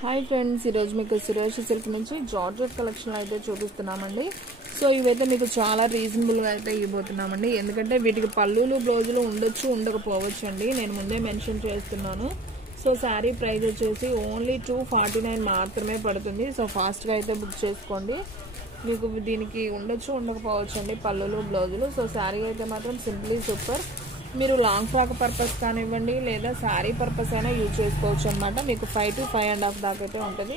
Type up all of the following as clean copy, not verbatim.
Hi friends, ఈరోజు మీకు Suresh silk నుంచి జార్జెట్ కలెక్షన్ అయితే చూపిస్తున్నామండి. సో ఇవైతే మీకు చాలా రీజనబుల్గా అయితే ఇవ్వబోతున్నామండి. ఎందుకంటే వీటికి పళ్ళులు బ్లౌజులు ఉండొచ్చు ఉండకపోవచ్చు అండి, నేను ముందే మెన్షన్ చేస్తున్నాను. సో శారీ ప్రైస్ వచ్చేసి ఓన్లీ 249 మాత్రమే పడుతుంది. సో ఫాస్ట్గా అయితే బుక్ చేసుకోండి. మీకు దీనికి ఉండొచ్చు ఉండకపోవచ్చు అండి పళ్ళులు బ్లౌజులు. సో శారీ అయితే మాత్రం సింప్లీ సూపర్. మీరు లాంగ్ ఫ్రాక్ పర్పస్ కానివ్వండి లేదా శారీ పర్పస్ అయినా యూజ్ చేసుకోవచ్చు అనమాట. మీకు 5 to 5.5 దాకా అయితే ఉంటుంది.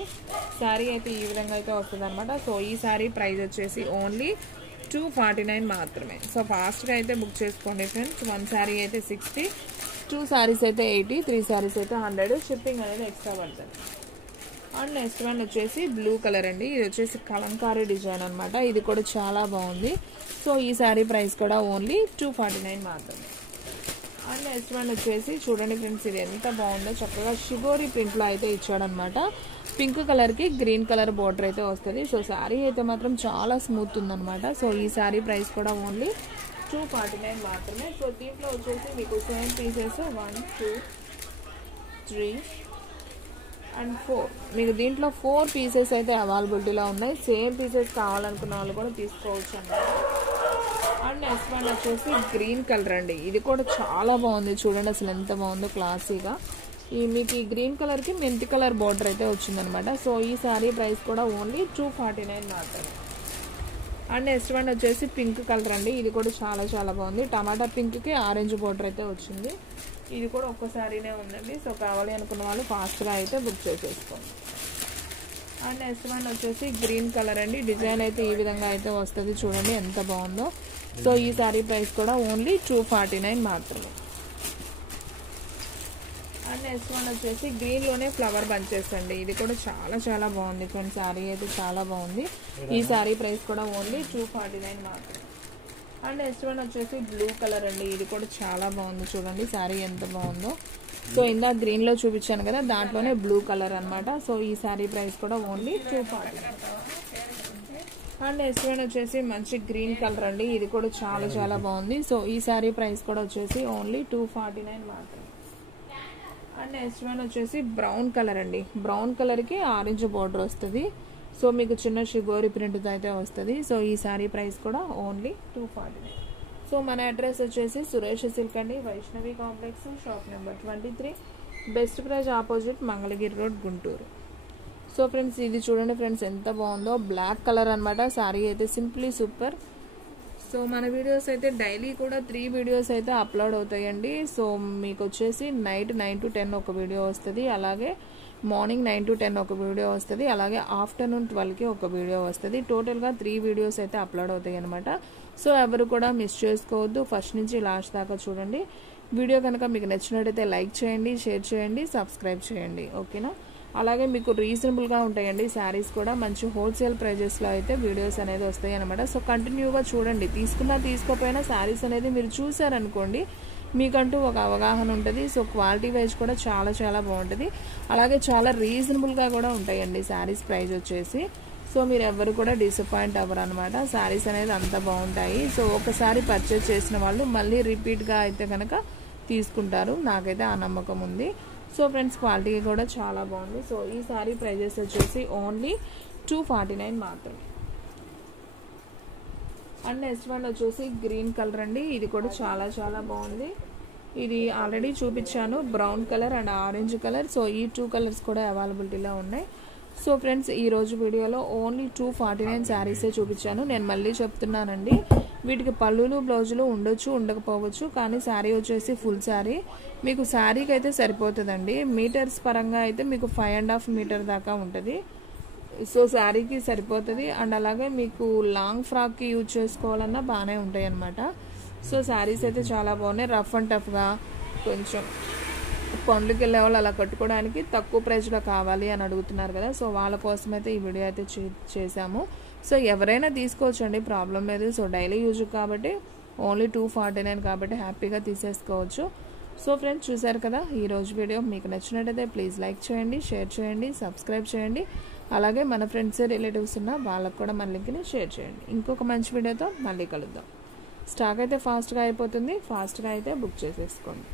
శారీ అయితే ఈ విధంగా అయితే వస్తుంది అనమాట. సో ఈ శారీ ప్రైస్ వచ్చేసి ఓన్లీ 249 మాత్రమే. సో ఫాస్ట్గా అయితే బుక్ చేసుకోండి ఫ్రెండ్స్. 1 శారీ అయితే 60, 2 శారీస్ అయితే 80, 3 శారీస్ అయితే 100. షిప్పింగ్ అనేది ఎక్స్ట్రా పడుతుంది. అండ్ నెక్స్ట్ వన్ వచ్చేసి బ్లూ కలర్ అండి. ఇది వచ్చేసి కలంకారీ డిజైన్ అనమాట. ఇది కూడా చాలా బాగుంది. సో ఈ శారీ ప్రైస్ కూడా ఓన్లీ 249 మాత్రమే. అండ్ నెక్స్ట్ వన్ వచ్చేసి చూడండి ఫ్రెండ్స్, ఇది ఎంత బాగుందో, చక్కగా షిబోరి ప్రింట్లో అయితే ఇచ్చాడనమాట. పింక్ కలర్కి గ్రీన్ కలర్ బోర్డర్ అయితే వస్తుంది. సో శారీ అయితే మాత్రం చాలా స్మూత్ ఉందనమాట. సో ఈ శారీ ప్రైస్ కూడా ఓన్లీ 249 మాత్రమే. సో దీంట్లో వచ్చేసి మీకు సేమ్ పీసెస్ 1, 2, 3 అండ్ 4. మీకు దీంట్లో 4 పీసెస్ అయితే అవైలబిలిటీలో ఉన్నాయి. సేమ్ పీసెస్ కావాలనుకున్న వాళ్ళు కూడా తీసుకోవచ్చు అన్నమాట. అండ్ నెక్స్ట్ వన్ వచ్చేసి గ్రీన్ కలర్ అండి. ఇది కూడా చాలా బాగుంది. చూడండి అసలు ఎంత బాగుందో క్లాసీగా. మీకు ఈ గ్రీన్ కలర్కి మెంతి కలర్ బార్డర్ అయితే వచ్చిందనమాట. సో ఈ శారీ ప్రైస్ కూడా ఓన్లీ 249 మాత్రమే. అండ్ నెక్స్ట్ వన్ వచ్చేసి పింక్ కలర్ అండి. ఇది కూడా చాలా చాలా బాగుంది. టమాటా పింక్కి ఆరెంజ్ బార్డర్ అయితే వచ్చింది. ఇది కూడా ఒక్క శారీనే ఉందండి. సో కావాలి అనుకున్న వాళ్ళు ఫాస్ట్గా అయితే బుక్ చేసేసుకోండి. అండ్ నెక్స్ట్ వన్ వచ్చేసి గ్రీన్ కలర్ అండి. డిజైన్ అయితే ఈ విధంగా అయితే వస్తుంది. చూడండి ఎంత బాగుందో. సో ఈ శారీ ప్రైస్ కూడా ఓన్లీ 249 మాత్రమే. అండ్ నెక్స్ట్ వన్ వచ్చేసి గ్రీన్లోనే ఫ్లవర్ బంచెస్ అండి. ఇది కూడా చాలా చాలా బాగుంది ఫ్రెండ్స్. శారీ అయితే చాలా బాగుంది. ఈ శారీ ప్రైస్ కూడా ఓన్లీ 249 మాత్రమే. అండ్ నెక్స్ట్ వన్ వచ్చేసి బ్లూ కలర్ అండి. ఇది కూడా చాలా బాగుంది. చూడండి శారీ ఎంత బాగుందో. సో ఇందా గ్రీన్లో చూపించాను కదా, దాంట్లోనే బ్లూ కలర్ అనమాట. సో ఈ శారీ ప్రైస్ కూడా ఓన్లీ 249. అండ్ నెక్స్ట్ వన్ వచ్చేసి మంచి గ్రీన్ కలర్ అండి. ఇది కూడా చాలా చాలా బాగుంది. సో ఈ శారీ ప్రైస్ కూడా వచ్చేసి ఓన్లీ 249 మాత్రమే. అండ్ నెక్స్ట్ వన్ వచ్చేసి బ్రౌన్ కలర్ అండి. బ్రౌన్ కలర్కి ఆరెంజ్ బార్డర్ వస్తుంది. సో మీకు చిన్న షిగోరి ప్రింట్తో అయితే వస్తుంది. సో ఈ శారీ ప్రైస్ కూడా ఓన్లీ 249. సో మన అడ్రస్ వచ్చేసి సురేష్ సిల్క్ అండి, Vaishnavi complex, shop number 23, best praise opposite, Mangalagiri road, Guntur. So friends ఇది చూడండి ఫ్రెండ్స్ ఎంత బాగుందో. బ్లాక్ కలర్ అనమాట. శారీ అయితే సింప్లీ సూపర్. సో మన వీడియోస్ అయితే డైలీ కూడా 3 వీడియోస్ అయితే అప్లోడ్ అవుతాయండి. సో మీకు వచ్చేసి నైట్ 9 to 10 ఒక వీడియో వస్తుంది, అలాగే మార్నింగ్ 9 to 10 ఒక వీడియో వస్తుంది, అలాగే ఆఫ్టర్నూన్ 12కి ఒక వీడియో వస్తుంది. టోటల్గా 3 వీడియోస్ అయితే అప్లోడ్ అవుతాయి అనమాట. సో ఎవరు కూడా మిస్ చేసుకోవద్దు. ఫస్ట్ నుంచి లాస్ట్ దాకా చూడండి. వీడియో కనుక మీకు నచ్చినట్టయితే లైక్ చేయండి, షేర్ చేయండి, సబ్స్క్రైబ్ చేయండి. ఓకేనా? అలాగే మీకు రీజనబుల్గా ఉంటాయండి శారీస్ కూడా. మంచి హోల్సేల్ ప్రైజెస్లో అయితే వీడియోస్ అనేది వస్తాయి అనమాట. సో కంటిన్యూగా చూడండి. తీసుకున్నా తీసుకోకపోయినా శారీస్ అనేది మీరు చూసారనుకోండి, మీకంటూ ఒక అవగాహన ఉంటుంది. సో క్వాలిటీ వైజ్ కూడా చాలా చాలా బాగుంటుంది. అలాగే చాలా రీజనబుల్గా కూడా ఉంటాయండి శారీస్ ప్రైస్ వచ్చేసి. సో మీరు ఎవరు కూడా డిసప్పాయింట్ అవ్వరు అనమాట. శారీస్ అనేది అంత బాగుంటాయి. సో ఒకసారి పర్చేస్ చేసిన వాళ్ళు మళ్ళీ రిపీట్గా అయితే కనుక తీసుకుంటారు. నాకైతే ఆ నమ్మకం ఉంది. సో ఫ్రెండ్స్ క్వాలిటీ కూడా చాలా బాగుంది. సో ఈ శారీ ప్రైజెస్ వచ్చేసి ఓన్లీ 249 మాత్రమే. అండ్ నెక్స్ట్ వన్ వచ్చేసి గ్రీన్ కలర్ అండి. ఇది కూడా చాలా చాలా బాగుంది. ఇది ఆల్రెడీ చూపించాను, brown colour and orange colour. So ఈ 2 కలర్స్ కూడా అవైలబిలిటీలో ఉన్నాయి. సో ఫ్రెండ్స్ ఈ రోజు వీడియోలో ఓన్లీ 249 శారీసే చూపించాను. నేను మళ్ళీ చెప్తున్నానండి, వీటికి పళ్ళులు బ్లౌజులు ఉండొచ్చు ఉండకపోవచ్చు, కానీ శారీ వచ్చేసి ఫుల్ శారీ. మీకు శారీకి అయితే సరిపోతుందండి. మీటర్స్ పరంగా అయితే మీకు 5.5 మీటర్ దాకా ఉంటుంది. సో శారీకి సరిపోతుంది. అండ్ అలాగే మీకు లాంగ్ ఫ్రాక్కి యూజ్ చేసుకోవాలన్నా బాగానే ఉంటాయి అన్నమాట. సో శారీస్ అయితే చాలా బాగున్నాయి. రఫ్ అండ్ టఫ్గా కొంచెం పండుగకి వెళ్ళే వాళ్ళు అలా కట్టుకోవడానికి తక్కువ ప్రైస్లో కావాలి అని అడుగుతున్నారు కదా. సో వాళ్ళ కోసం అయితే ఈ వీడియో అయితే చేశాము. సో ఎవరైనా తీసుకోవచ్చండి, ప్రాబ్లం లేదు. సో డైలీ యూజ్ కాబట్టి ఓన్లీ 249 కాబట్టి హ్యాపీగా తీసేసుకోవచ్చు. సో ఫ్రెండ్స్ చూసారు కదా ఈరోజు వీడియో. మీకు నచ్చినట్టయితే ప్లీజ్ లైక్ చేయండి, షేర్ చేయండి, సబ్స్క్రైబ్ చేయండి. అలాగే మన ఫ్రెండ్స్ రిలేటివ్స్ ఉన్న వాళ్ళకు కూడా మన లింక్ని షేర్ చేయండి. ఇంకొక మంచి వీడియోతో మళ్ళీ కలుద్దాం. స్టాక్ అయితే ఫాస్ట్గా అయిపోతుంది. ఫాస్ట్గా అయితే బుక్ చేసేసుకోండి.